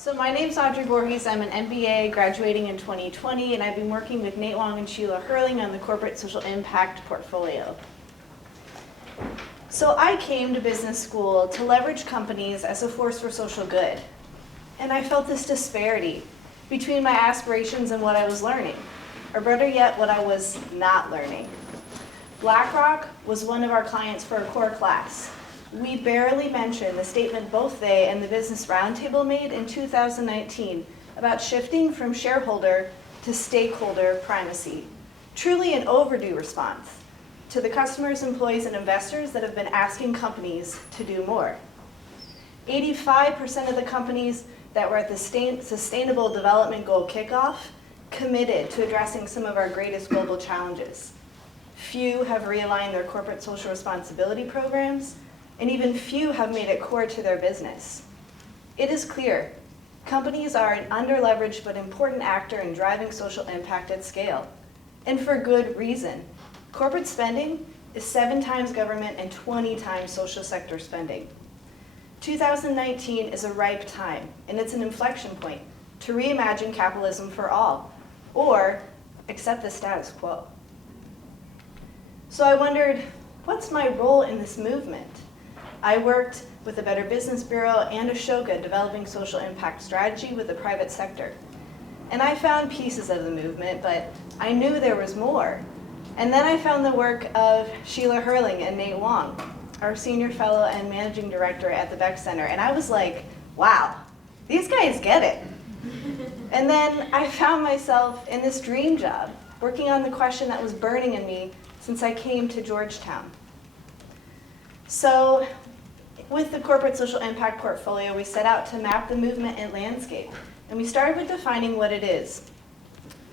So my name's Audrey Voorhees. I'm an MBA graduating in 2020, and I've been working with Nate Wong and Sheila Hurling on the corporate social impact portfolio. So I came to business school to leverage companies as a force for social good. And I felt this disparity between my aspirations and what I was learning, or better yet, what I was not learning. BlackRock was one of our clients for a core class. We barely mentioned the statement both they and the Business Roundtable made in 2019 about shifting from shareholder to stakeholder primacy. Truly an overdue response to the customers, employees, and investors that have been asking companies to do more. 85% of the companies that were at the Sustainable Development Goal kickoff committed to addressing some of our greatest global challenges. Few have realigned their corporate social responsibility programs, and even few have made it core to their business. It is clear, companies are an under-leveraged but important actor in driving social impact at scale, and for good reason. Corporate spending is 7 times government and 20 times social sector spending. 2019 is a ripe time, and it's an inflection point to reimagine capitalism for all, or accept the status quo. So I wondered, what's my role in this movement? I worked with the Better Business Bureau and Ashoka developing social impact strategy with the private sector. And I found pieces of the movement, but I knew there was more. And then I found the work of Sheila Hurling and Nate Wong, our senior fellow and managing director at the Beeck Center. And I was like, wow, these guys get it. And then I found myself in this dream job, working on the question that was burning in me since I came to Georgetown. So with the corporate social impact portfolio, we set out to map the movement and landscape. And we started with defining what it is.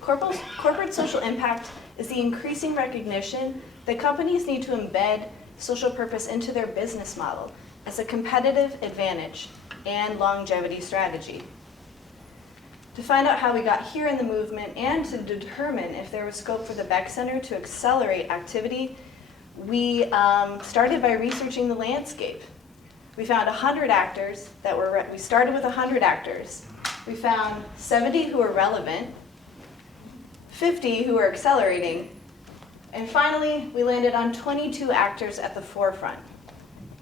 Corporate social impact is the increasing recognition that companies need to embed social purpose into their business model as a competitive advantage and longevity strategy. To find out how we got here in the movement and to determine if there was scope for the Beeck Center to accelerate activity, we started by researching the landscape. We found 100 actors we started with 100 actors. We found 70 who were relevant, 50 who were accelerating, and finally, we landed on 22 actors at the forefront.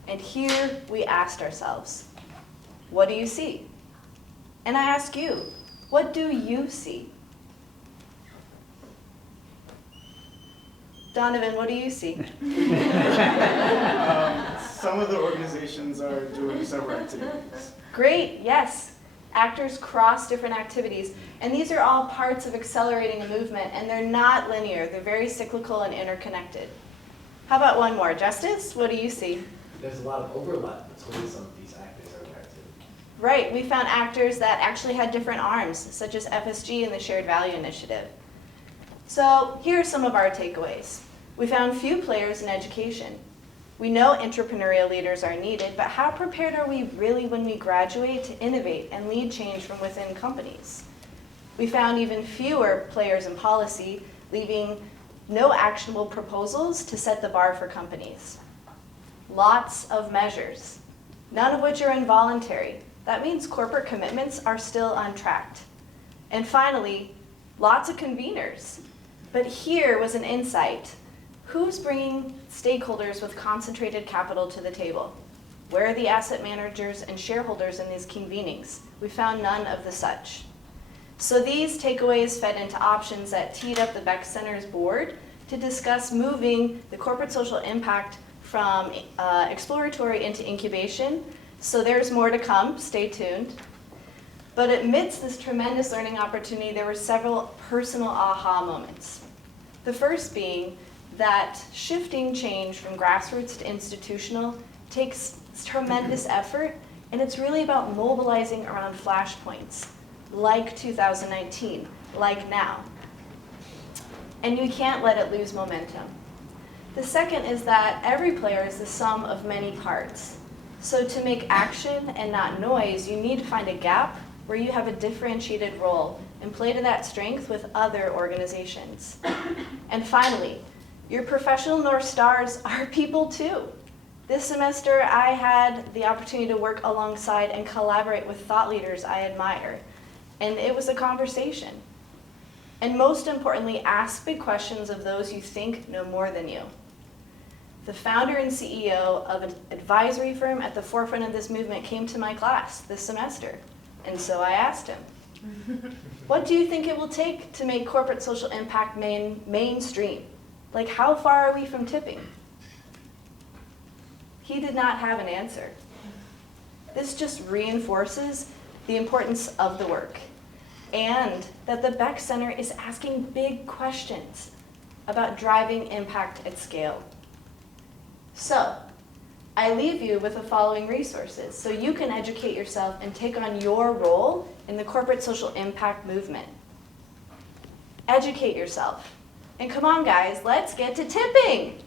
And here we asked ourselves, what do you see? And I ask you, what do you see? Donovan, what do you see? Some of the organizations are doing several activities. Great, yes. Actors cross different activities. And these are all parts of accelerating a movement, and they're not linear. They're very cyclical and interconnected. How about one more? Justice, what do you see? There's a lot of overlap between some of these actors or activities. Right, we found actors that actually had different arms, such as FSG and the Shared Value Initiative. So here are some of our takeaways. We found few players in education. We know entrepreneurial leaders are needed, but how prepared are we really when we graduate to innovate and lead change from within companies? We found even fewer players in policy, leaving no actionable proposals to set the bar for companies. Lots of measures, none of which are involuntary. That means corporate commitments are still untracked. And finally, lots of conveners. But here was an insight. Who's bringing stakeholders with concentrated capital to the table? Where are the asset managers and shareholders in these convenings? We found none of the such. So these takeaways fed into options that teed up the Beeck Center's board to discuss moving the corporate social impact from exploratory into incubation. So there's more to come, stay tuned. But amidst this tremendous learning opportunity, there were several personal aha moments. The first being that shifting change from grassroots to institutional takes tremendous effort, and it's really about mobilizing around flashpoints, like 2019, like now. And you can't let it lose momentum. The second is that every player is the sum of many parts. So to make action and not noise, you need to find a gap where you have a differentiated role and play to that strength with other organizations. And finally, your professional North Stars are people too. This semester, I had the opportunity to work alongside and collaborate with thought leaders I admire, and it was a conversation. And most importantly, ask big questions of those you think know more than you. The founder and CEO of an advisory firm at the forefront of this movement came to my class this semester, and so I asked him, what do you think it will take to make corporate social impact mainstream? Like, how far are we from tipping? He did not have an answer. This just reinforces the importance of the work and that the Beeck Center is asking big questions about driving impact at scale. So, I leave you with the following resources so you can educate yourself and take on your role in the corporate social impact movement. Educate yourself. And come on guys, let's get to tipping!